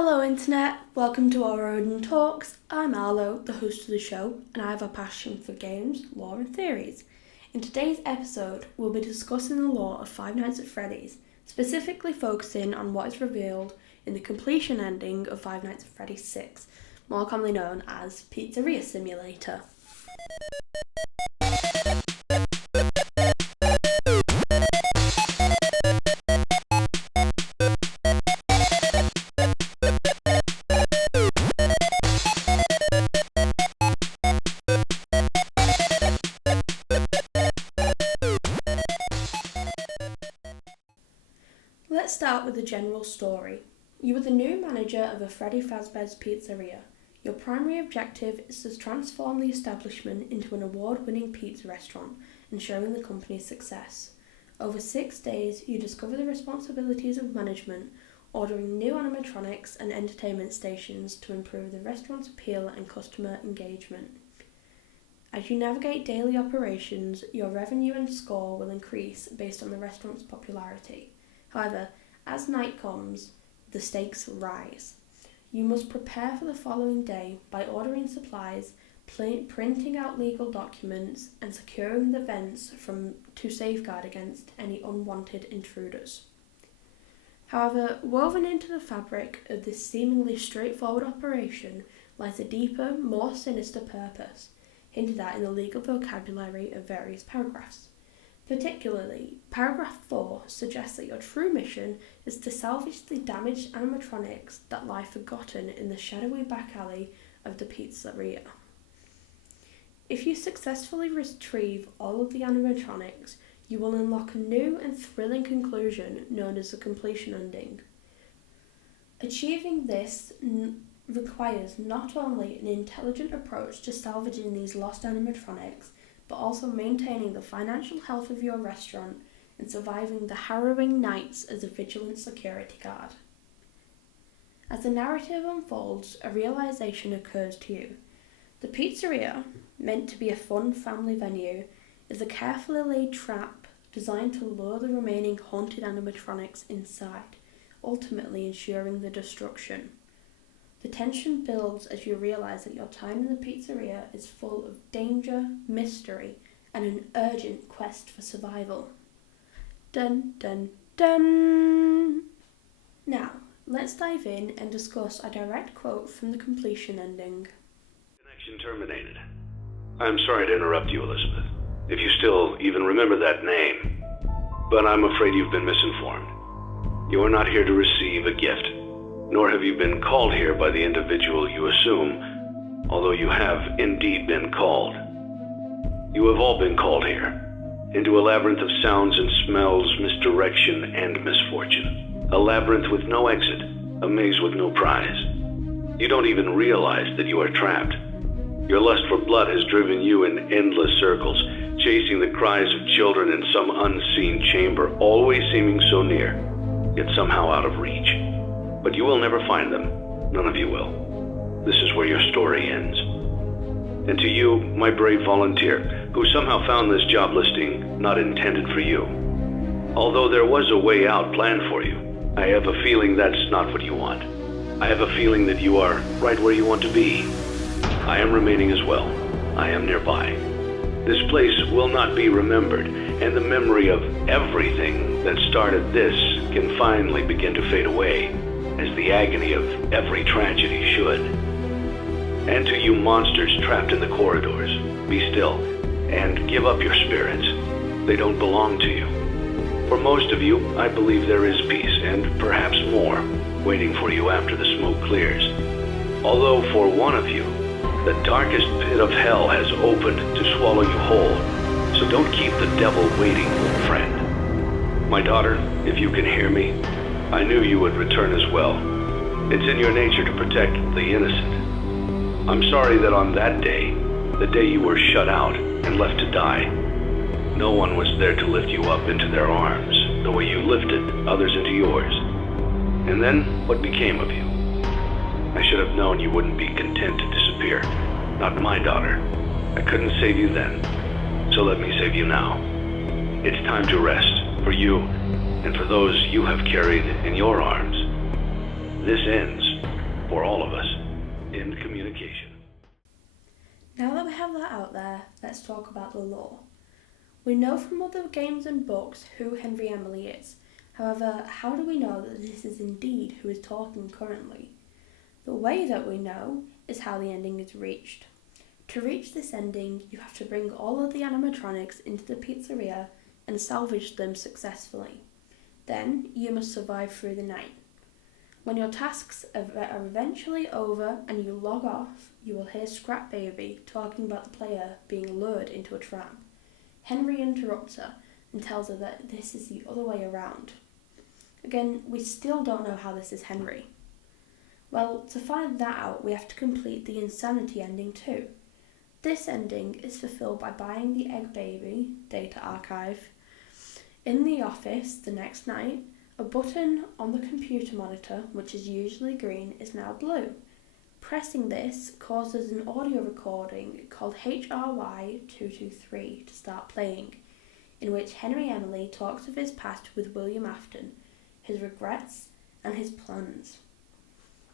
Hello Internet, welcome to ARODEN Talks. I'm Arlo, the host of the show, and I have a passion for games, lore and theories. In today's episode, we'll be discussing the lore of Five Nights at Freddy's, specifically focusing on what is revealed in the completion ending of Five Nights at Freddy's 6, more commonly known as Pizzeria Simulator. Let's start with the general story. You are the new manager of a Freddy Fazbear's Pizzeria. Your primary objective is to transform the establishment into an award-winning pizza restaurant, ensuring the company's success. Over 6 days, you discover the responsibilities of management, ordering new animatronics and entertainment stations to improve the restaurant's appeal and customer engagement. As you navigate daily operations, your revenue and score will increase based on the restaurant's popularity. However, as night comes, the stakes rise. You must prepare for the following day by ordering supplies, printing out legal documents, and securing the vents to safeguard against any unwanted intruders. However, woven into the fabric of this seemingly straightforward operation lies a deeper, more sinister purpose, hinted at in the legal vocabulary of various paragraphs. Particularly, paragraph 4 suggests that your true mission is to salvage the damaged animatronics that lie forgotten in the shadowy back alley of the pizzeria. If you successfully retrieve all of the animatronics, you will unlock a new and thrilling conclusion known as the completion ending. Achieving this requires not only an intelligent approach to salvaging these lost animatronics, but also maintaining the financial health of your restaurant and surviving the harrowing nights as a vigilant security guard. As the narrative unfolds, a realization occurs to you. The pizzeria, meant to be a fun family venue, is a carefully laid trap designed to lure the remaining haunted animatronics inside, ultimately ensuring their destruction. The tension builds as you realize that your time in the pizzeria is full of danger, mystery, and an urgent quest for survival. Dun dun dun! Now, let's dive in and discuss a direct quote from the completion ending. Connection terminated. I'm sorry to interrupt you, Elizabeth, if you still even remember that name, but I'm afraid you've been misinformed. You are not here to receive a gift. Nor have you been called here by the individual you assume, although you have indeed been called. You have all been called here, into a labyrinth of sounds and smells, misdirection and misfortune. A labyrinth with no exit, a maze with no prize. You don't even realize that you are trapped. Your lust for blood has driven you in endless circles, chasing the cries of children in some unseen chamber, always seeming so near, yet somehow out of reach. But you will never find them. None of you will. This is where your story ends. And to you, my brave volunteer, who somehow found this job listing not intended for you. Although there was a way out planned for you, I have a feeling that's not what you want. I have a feeling that you are right where you want to be. I am remaining as well. I am nearby. This place will not be remembered, and the memory of everything that started this can finally begin to fade away, as the agony of every tragedy should. And to you monsters trapped in the corridors, be still and give up your spirits. They don't belong to you. For most of you, I believe there is peace, and perhaps more, waiting for you after the smoke clears. Although for one of you, the darkest pit of hell has opened to swallow you whole. So don't keep the devil waiting, old friend. My daughter, if you can hear me, I knew you would return as well. It's in your nature to protect the innocent. I'm sorry that on that day, the day you were shut out and left to die, no one was there to lift you up into their arms the way you lifted others into yours. And then, what became of you? I should have known you wouldn't be content to disappear. Not my daughter. I couldn't save you then, so let me save you now. It's time to rest, for you and for those you have carried in your arms. This ends for all of us. End communication. Now that we have that out there, let's talk about the lore. We know from other games and books who Henry Emily is. However, how do we know that this is indeed who is talking currently? The way that we know is how the ending is reached. To reach this ending, you have to bring all of the animatronics into the pizzeria and salvage them successfully. Then, you must survive through the night. When your tasks are eventually over and you log off, you will hear Scrap Baby talking about the player being lured into a trap. Henry interrupts her and tells her that this is the other way around. Again, we still don't know how this is Henry. Well, to find that out, we have to complete the Insanity ending too. This ending is fulfilled by buying the Egg Baby data archive. In the office the next night, a button on the computer monitor, which is usually green, is now blue. Pressing this causes an audio recording called HRY223 to start playing, in which Henry Emily talks of his past with William Afton, his regrets, and his plans.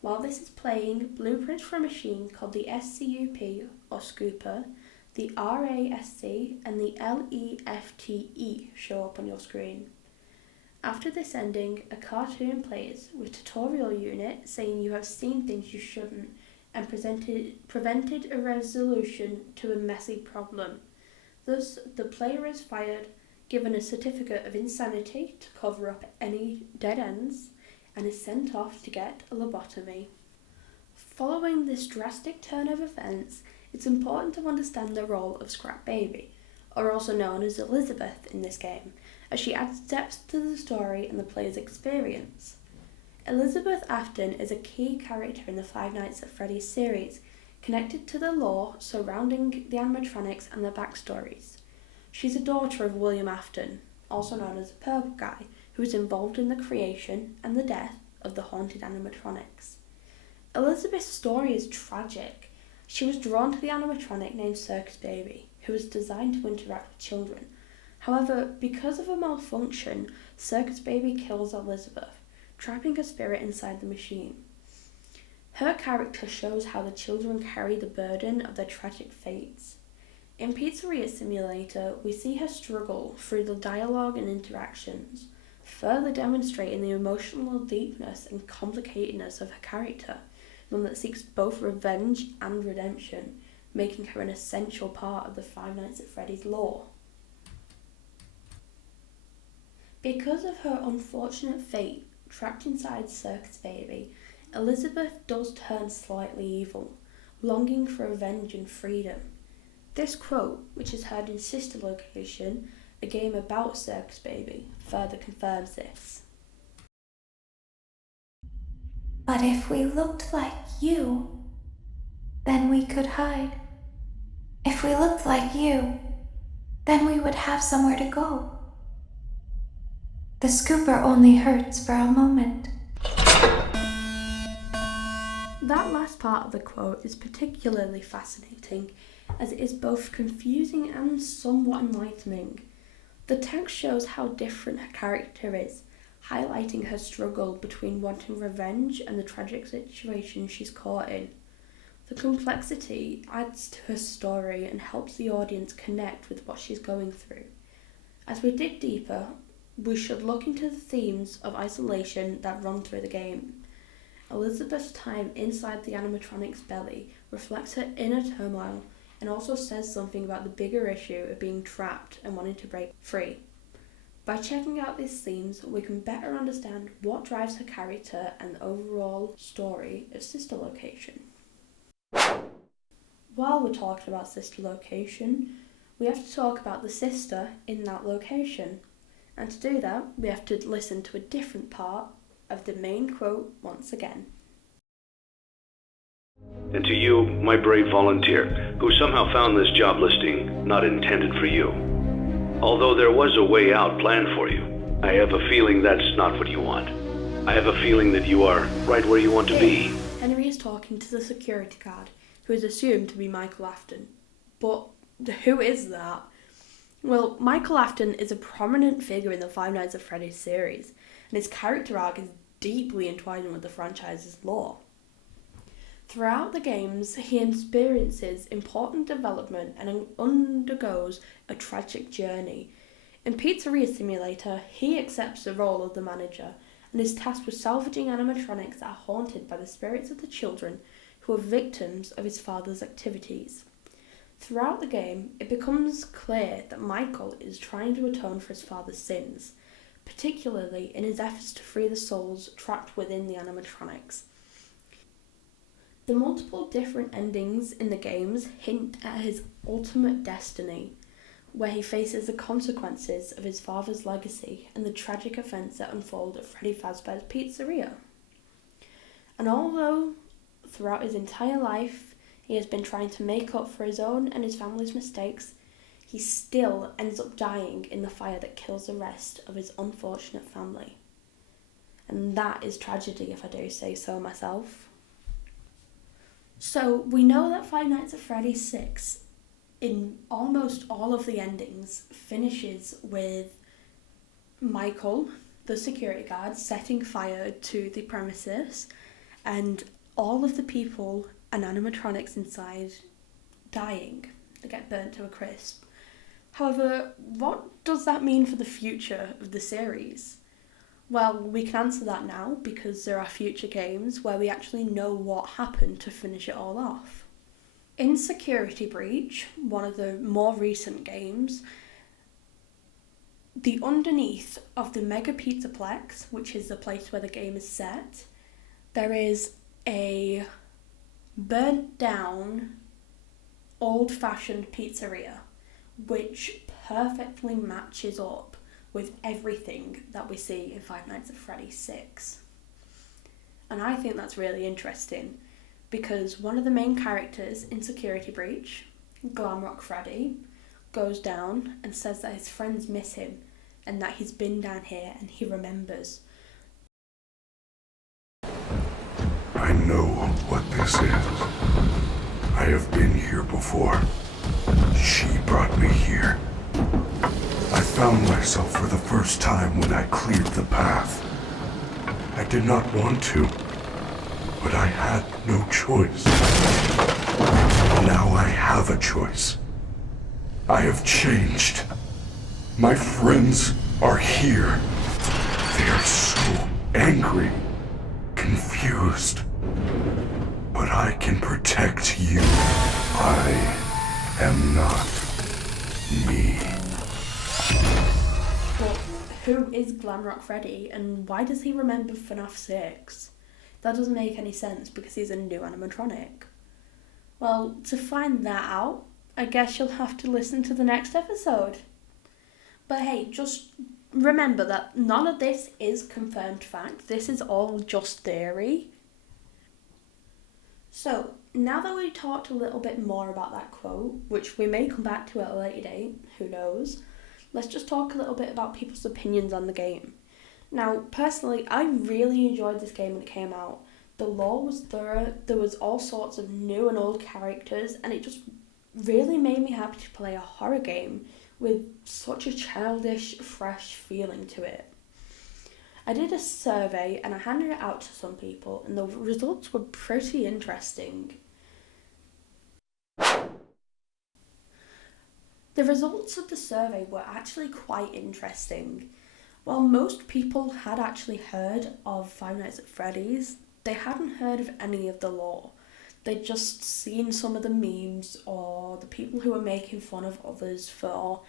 While this is playing, blueprints for a machine called the SCUP or Scooper, the RASC, and the LEFTE show up on your screen. After this ending, a cartoon plays with tutorial unit saying you have seen things you shouldn't and prevented a resolution to a messy problem. Thus, the player is fired, given a certificate of insanity to cover up any dead ends, and is sent off to get a lobotomy. Following this drastic turn of events, it's important to understand the role of Scrap Baby, or also known as Elizabeth in this game, as she adds depth to the story and the player's experience. Elizabeth Afton is a key character in the Five Nights at Freddy's series, connected to the lore surrounding the animatronics and their backstories. She's a daughter of William Afton, also known as the Purple Guy, who was involved in the creation and the death of the haunted animatronics. Elizabeth's story is tragic. She was drawn to the animatronic named Circus Baby, who was designed to interact with children. However, because of a malfunction, Circus Baby kills Elizabeth, trapping her spirit inside the machine. Her character shows how the children carry the burden of their tragic fates. In Pizzeria Simulator, we see her struggle through the dialogue and interactions, further demonstrating the emotional deepness and complicatedness of her character, one that seeks both revenge and redemption, making her an essential part of the Five Nights at Freddy's lore. Because of her unfortunate fate, trapped inside Circus Baby, Elizabeth does turn slightly evil, longing for revenge and freedom. This quote, which is heard in Sister Location, a game about Circus Baby, further confirms this. But if we looked like you, then we could hide. If we looked like you, then we would have somewhere to go. The scooper only hurts for a moment. That last part of the quote is particularly fascinating, as it is both confusing and somewhat enlightening. The text shows how different her character is, highlighting her struggle between wanting revenge and the tragic situation she's caught in. The complexity adds to her story and helps the audience connect with what she's going through. As we dig deeper, we should look into the themes of isolation that run through the game. Elizabeth's time inside the animatronic's belly reflects her inner turmoil and also says something about the bigger issue of being trapped and wanting to break free. By checking out these themes, we can better understand what drives her character and the overall story of Sister Location. While we're talking about Sister Location, we have to talk about the sister in that location. And to do that, we have to listen to a different part of the main quote once again. And to you, my brave volunteer, who somehow found this job listing not intended for you. Although there was a way out planned for you, I have a feeling that's not what you want. I have a feeling that you are right where you want to be. Henry is talking to the security guard, who is assumed to be Michael Afton. But who is that? Well, Michael Afton is a prominent figure in the Five Nights at Freddy's series, and his character arc is deeply entwined with the franchise's lore. Throughout the games, he experiences important development and undergoes a tragic journey. In Pizzeria Simulator, he accepts the role of the manager and is tasked with salvaging animatronics that are haunted by the spirits of the children who are victims of his father's activities. Throughout the game, it becomes clear that Michael is trying to atone for his father's sins, particularly in his efforts to free the souls trapped within the animatronics. The multiple different endings in the games hint at his ultimate destiny, where he faces the consequences of his father's legacy and the tragic events that unfold at Freddy Fazbear's Pizzeria. And although throughout his entire life he has been trying to make up for his own and his family's mistakes, he still ends up dying in the fire that kills the rest of his unfortunate family. And that is tragedy, if I do say so myself. So we know that Five Nights at Freddy's 6, in almost all of the endings, finishes with Michael, the security guard, setting fire to the premises and all of the people and animatronics inside dying. They get burnt to a crisp. However, what does that mean for the future of the series? Well, we can answer that now because there are future games where we actually know what happened to finish it all off. In Security Breach, one of the more recent games, the underneath of the Mega Pizzaplex, which is the place where the game is set, there is a burnt down old-fashioned pizzeria which perfectly matches up with everything that we see in Five Nights at Freddy's 6. And I think that's really interesting because one of the main characters in Security Breach, Glamrock Freddy, goes down and says that his friends miss him and that he's been down here and he remembers. I know what this is. I have been here before. She brought me here. I found myself for the first time when I cleared the path. I did not want to, but I had no choice. Now I have a choice. I have changed. My friends are here. They are so angry, confused. But I can protect you. I am not me. But who is Glamrock Freddy and why does he remember FNAF 6? That doesn't make any sense because he's a new animatronic. Well, to find that out, I guess you'll have to listen to the next episode. But hey, just remember that none of this is confirmed fact. This is all just theory. So, now that we talked a little bit more about that quote, which we may come back to at a later date, who knows, let's just talk a little bit about people's opinions on the game. Now, personally, I really enjoyed this game when it came out. The lore was thorough, there was all sorts of new and old characters, and it just really made me happy to play a horror game with such a childish, fresh feeling to it. I did a survey and I handed it out to some people and the results were pretty interesting. The results of the survey were actually quite interesting. While most people had actually heard of Five Nights at Freddy's, they hadn't heard of any of the lore. They'd just seen some of the memes or the people who were making fun of others for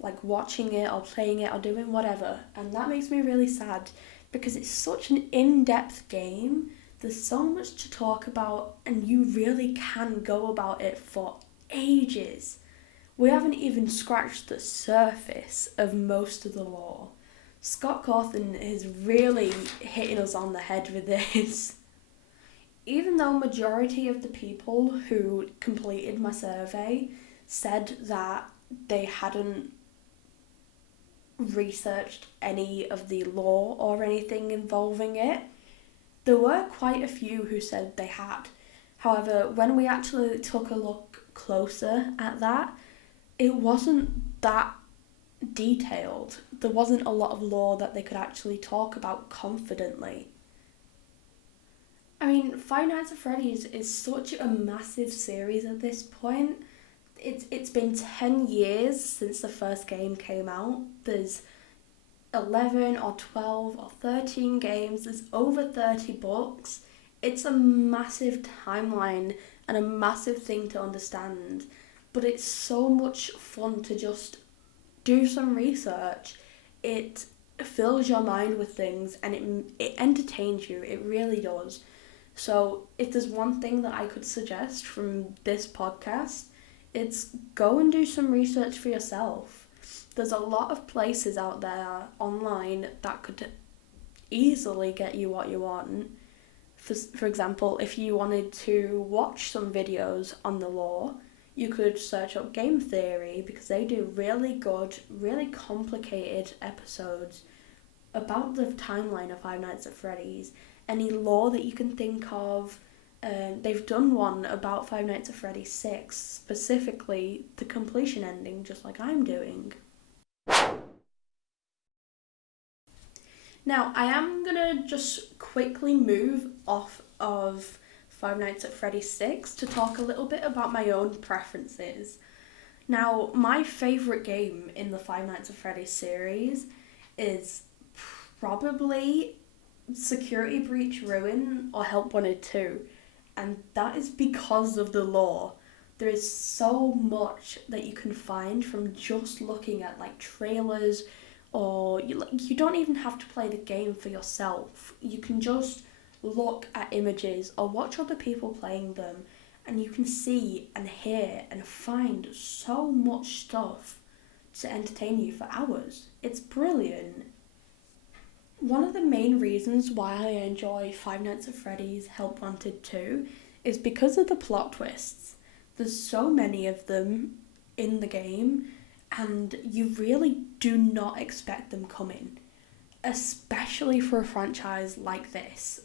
like watching it or playing it or doing whatever, and that makes me really sad because it's such an in-depth game. There's so much to talk about and you really can go about it for ages. We haven't even scratched the surface of most of the lore. Scott Cawthon is really hitting us on the head with this. Even though majority of the people who completed my survey said that they hadn't researched any of the lore or anything involving it, there were quite a few who said they had. However, when we actually took a look closer at that, it wasn't that detailed. There wasn't a lot of lore that they could actually talk about confidently. I mean, Five Nights at Freddy's is such a massive series at this point. It's been 10 years since the first game came out. There's 11 or 12 or 13 games. There's over 30 books. It's a massive timeline and a massive thing to understand. But it's so much fun to just do some research. It fills your mind with things and it entertains you. It really does. So if there's one thing that I could suggest from this podcast, it's go and do some research for yourself. There's a lot of places out there online that could easily get you what you want. For example, if you wanted to watch some videos on the lore, you could search up Game Theory because they do really good, really complicated episodes about the timeline of Five Nights at Freddy's. Any lore that you can think of. They've done one about Five Nights at Freddy's 6, specifically the completion ending, just like I'm doing. Now, I am going to just quickly move off of Five Nights at Freddy's 6 to talk a little bit about my own preferences. Now, my favourite game in the Five Nights at Freddy's series is probably Security Breach Ruin or Help Wanted 2, and that is because of the lore. There is so much that you can find from just looking at like trailers, or you don't even have to play the game for yourself. You can just look at images or watch other people playing them, and you can see and hear and find so much stuff to entertain you for hours. It's brilliant. One of the main reasons why I enjoy Five Nights at Freddy's Help Wanted 2 is because of the plot twists. There's so many of them in the game, and you really do not expect them coming, especially for a franchise like this.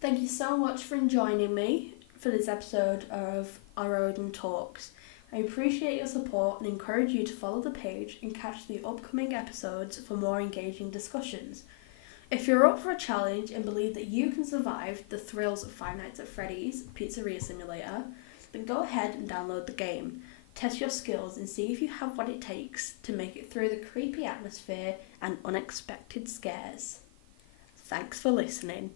Thank you so much for joining me for this episode of ARODEN Talks. I appreciate your support and encourage you to follow the page and catch the upcoming episodes for more engaging discussions. If you're up for a challenge and believe that you can survive the thrills of Five Nights at Freddy's Pizzeria Simulator, then go ahead and download the game. Test your skills and see if you have what it takes to make it through the creepy atmosphere and unexpected scares. Thanks for listening.